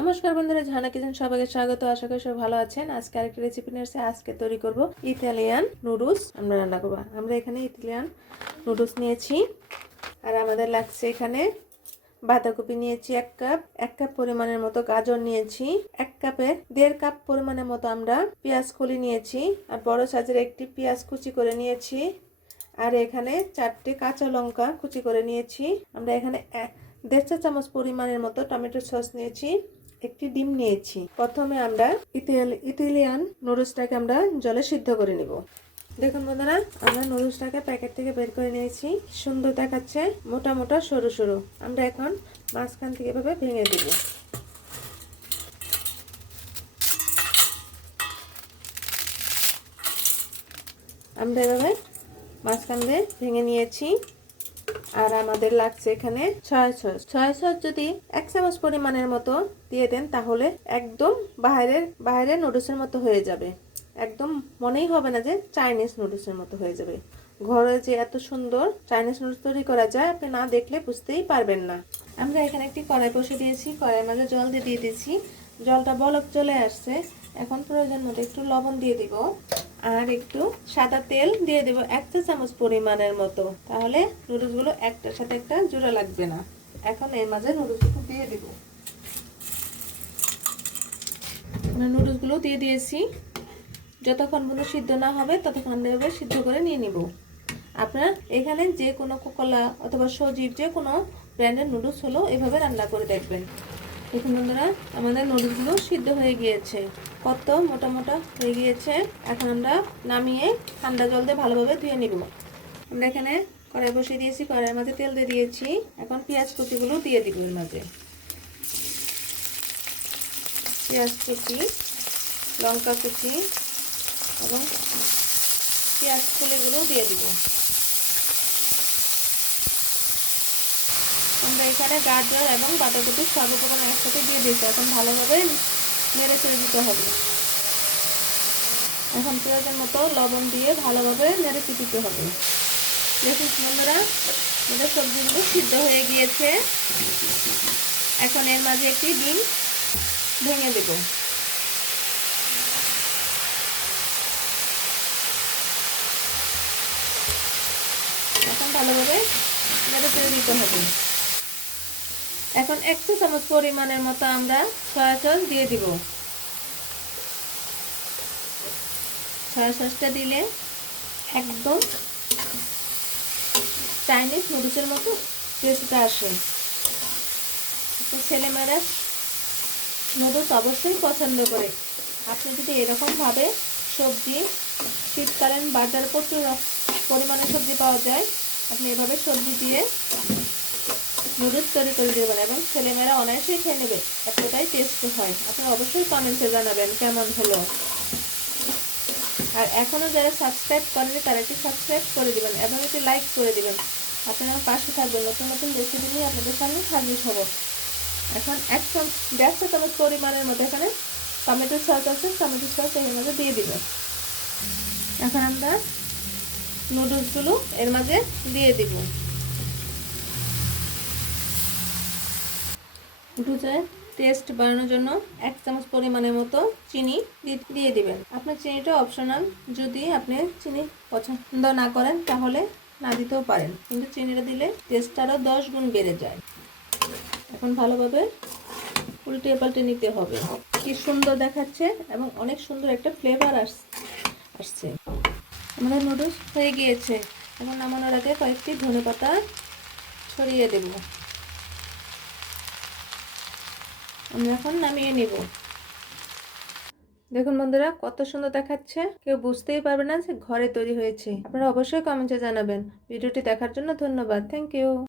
নমস্কার বন্ধুরা, ঝানা কিচেন সবাইকে স্বাগত। আশা করি সবাই ভালো আছেন। আজকে আরেকটি রেসিপি নিয়ে এসেছি। আজকে তৈরি করব ইতালিয়ান নুডলস। আমরা রান্না করব। আমরা এখানে ইতালিয়ান নুডলস নিয়েছি, আর আমাদের লাগছে এখানে বাঁধাকপি নিয়েছি 1 কাপ পরিমাণের মতো, গাজর নিয়েছি 1 কাপের 1.5 কাপ পরিমাণের মতো আমরা পেঁয়াজ কলি নিয়েছি, আর বড় সাইজের একটি পেঁয়াজ কুচি করে নিয়েছি, আর এখানে 4টে কাঁচা লঙ্কা কুচি করে নিয়েছি। আমরা এখানে 1.5 চা চামচ পরিমাণের মতো টমেটো সস নিয়েছি, একটি ডিম নিয়েছি। প্রথমে আমরা ইতালিয়ান নুডলসটাকে আমরা জলে সিদ্ধ করে নিব। দেখুন বন্ধুরা, আমরা নুডলসটাকে প্যাকেট থেকে বের করে নিয়েছি। সুন্দর দেখাচ্ছে, মোটা মোটা সরু সরু। আমরা এখন মাঝখান থেকে এভাবে ভেঙে দেব। আমরা এভাবে মাঝখান দিয়ে ভেঙে নিয়েছি। আর আমাদের লাগছে এখানে সয়া সস যদি 1 চামচ পরিমাণের মতো দিয়ে দেন, তাহলে একদম বাইরের নুডলসের মতো হয়ে যাবে। একদম মনেই হবে না যে চাইনিজ নুডলসের মতো হয়ে যাবে। ঘরে যে এত সুন্দর চাইনিজ নুডলস তৈরি করা যায়, আপনি না দেখলে বুঝতেই পারবেন না। আমরা এখানে একটি কড়াই বসে দিয়েছি, কড়াইয়ের মাঝে জল দিয়ে দিয়েছি। জলটা বলক চলে আসছে। এখন প্রয়োজন মতো একটু লবণ দিয়ে দিব, আর একটু সাদা তেল দিয়ে দেব 1 চা চামচ পরিমাণের মতো। তাহলে নুডলসগুলো একটার সাথে একটা জোড়া লাগবে না। এখন এর মাঝে নুডলসগুলো দিয়ে দেব। নুডলসগুলো দিয়ে দিয়েছি। যতক্ষণ পর্যন্ত সিদ্ধ না হবে ততক্ষণ আমরা এভাবে সিদ্ধ করে নিয়ে নিব। আপনারা এখানে যে কোনো কোকোলা অথবা সজিব যে কোনো ব্র্যান্ডের নুডলস হলো এভাবে রান্না করে দেখবেন। দেখুন বন্ধুরা, আমাদের নুডলসগুলো সিদ্ধ হয়ে গিয়েছে, কত মোটা মোটা হয়ে গিয়েছে। এখন আমরা নামিয়ে ঠান্ডা জল দিয়ে ভালোভাবে ধুয়ে নিব। আমরা এখানে কড়াই বসিয়ে দিয়েছি, কড়াইয়ের মাঝে তেল দিয়ে দিয়েছি। এখন পেঁয়াজ কুচিগুলো দিয়ে দিব এর মাঝে। পেঁয়াজ কুচি, লঙ্কা কুচি এবং পেঁয়াজ কুলিগুলো দিয়ে দিব। আমরা এখানে গাজর এবং বাঁধাকপি সব উপকরণ একসাথে দিয়ে দিচ্ছি। এখন ভালোভাবে নেড়ে চেড়ে দিতে হবে। এখন প্রয়োজন মতো লবণ দিয়ে ভালোভাবে নেড়ে দিতে হবে। দেখুন বন্ধুরা, আমাদের সবজিগুলো সিদ্ধ হয়ে গিয়েছে। এখন এর মাঝে একটি ডিম ভেঙে দেব। এখন ভালোভাবে নেড়ে চেড়ে দিতে হবে। এখন 1 চা চামচ পরিমাণের মতো আমরা সয়া সস দিয়ে দিব। সয়া সসটা দিলে একদম চাইনিজ নুডলসের মতো টেস্টটা আসে। ছেলেমেয়েরা নুডলস অবশ্যই পছন্দ করে। আপনি যদি এরকমভাবে সবজি, শীতকালীন বাজারে প্রচুর পরিমাণে সবজি পাওয়া যায়, আপনি এভাবে সবজি দিয়ে নুডলস তৈরি করে দেবেন এবং ছেলেমেয়েরা অনায়াসেই খেয়ে নেবে। এতটাই টেস্ট হয়। আপনারা অবশ্যই কমেন্টে জানাবেন কেমন হলো। আর এখনও যারা সাবস্ক্রাইব করেনি তারা একটু সাবস্ক্রাইব করে দিবেন এবং একটু লাইক করে দিবেন। আপনারা পাশে থাকবেন, নতুন নতুন রেসিপি নিয়ে আপনাদের সামনে হাজির হব। এখন 1.5 চা চামচ পরিমাণের মধ্যে এখানে টমেটো সস আছে, টমেটো সস এর মাঝে দিয়ে দিবেন। এখন আমরা নুডলসগুলো এর মাঝে দিয়ে দিব। নুডলসের টেস্ট বাড়ানোর জন্য 1 চামচ পরিমাণের মতো চিনি দিয়ে দিবেন। আপনার চিনিটা অপশনাল, যদি আপনি চিনি পছন্দ না করেন তাহলে না দিতেও পারেন, কিন্তু চিনিটা দিলে টেস্টটা আরও 10 গুণ বেড়ে যায়। এখন ভালোভাবে উল্টে পাল্টে নিতে হবে। কি সুন্দর দেখাচ্ছে এবং অনেক সুন্দর একটা ফ্লেভার আসছে। আমাদের নুডলস হয়ে গিয়েছে। এখন নামানোর আগে কয়েকটি ধনেপাতা ছড়িয়ে দেব। আমরা এখন নামিয়ে নিব। দেখুন বন্ধুরা, কত সুন্দর দেখাচ্ছে, কেউ বুঝতেই পারবে না যে ঘরে তৈরি হয়েছে। আপনারা অবশ্যই কমেন্টে জানাবেন। ভিডিওটি দেখার জন্য ধন্যবাদ। Thank you.